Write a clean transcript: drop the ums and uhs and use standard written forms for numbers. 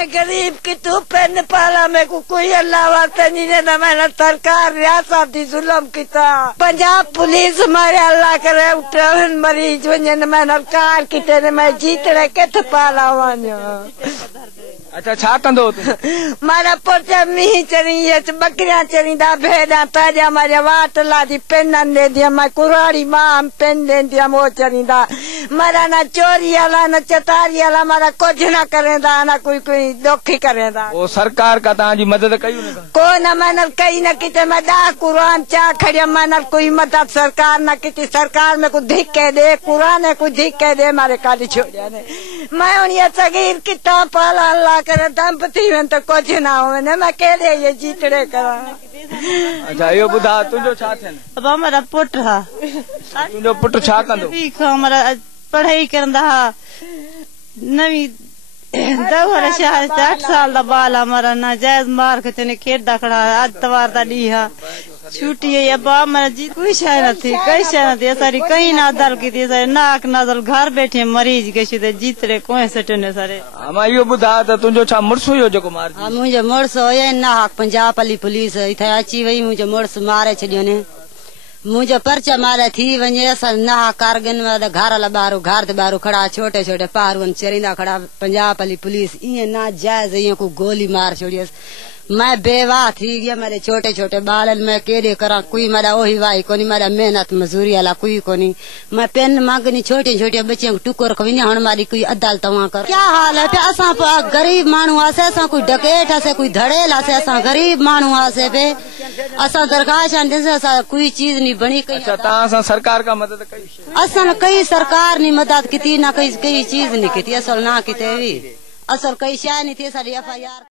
मैं गरीब की तू पेन पाला में को कोई अल्लाह वास्ते नहीं ने मैंने सरकार रियासत दी जुल्म किता पंजाब पुलिस मारे अल्लाह करे उठन मरीज वजन मैंने कार किते ने मैं जीतड़े किथ पाला वञो। अच्छा छा कंदो तू? मारा पुट मीह चरी बकरियां चरींदा भेड़ा ताजा मारे वाट लादी पेनन दे दिया मैं कुराड़ी मां पेन दे दिया मो चरींदा मारा ना चोरी वाला ना चतारी वाला मारा कुछ ना करेंदा ना कोई दुखी करेंदा। वो सरकार का ताजी मदद कई को न मैंने कई न किते मैं दा कुरान चा खड़िया मैंने कोई मदद सरकार न की सरकार में कुछ धिक्के दे कुरान कुछ धिक्के दे मारे काली छोड़िया ने मैं उन्हें सगीर किता पाला अल्लाह करे दंपति में तो कुछ ना हो ने मैं केड़े ये जीतड़े करा। अच्छा यो बुधा तुझो छा थे? अब हमारा पुट हा तुझो पुट छा कंदो? हमारा पढ़ाई करंदा हा नवी 8 साल दा बाल हमारा ना जायज मार के तेने खेड़ा खड़ा अतवार दा डी हा छुट्टी है अब हमारा जी कोई शाय न थी कई शाय न थी सारी कहीं ना दल की थी सारी नाक नजल घर बैठे मरीज के सीधे जीतरे कोई सटने सारे। हम यो बुधा त तुझो छा मुर्स हो जको मार? हां मुझे मुर्स होए ना पंजाब वाली पुलिस इथे अची वई मुझे मुर्स मारे छडियो ने मुझे पर्चा मारे थी वने असल ना कारगन में घर ला बारू घर ते बारू खड़ा छोटे छोटे पारुन चरिंदा खड़ा पंजाब वाली पुलिस इए ना जायज इए को गोली मार छोड़ी मैं बेवाह थी गया मेरे छोटे छोटे बालन मैं केरे करा कोई मेरा वही वाई कोनी मेरा मेहनत मजूरी वाला कोई कोनी मैं पेन मांगनी छोटे छोटे बच्चे टुकर कभी नहीं हमारी कोई अदालत वहां कर क्या हाल है पे असा गरीब मानू आसे असा कोई डकेट आसे कोई धड़ेल आसे असा गरीब मानू आसे पे असा दरखास्त दे असा कोई चीज नहीं बनी कई। अच्छा ता असा सरकार का मदद कई असा कई सरकार नहीं मदद की ना कई चीज नहीं की असल ना की असल कई शाय नहीं थी सारी FIR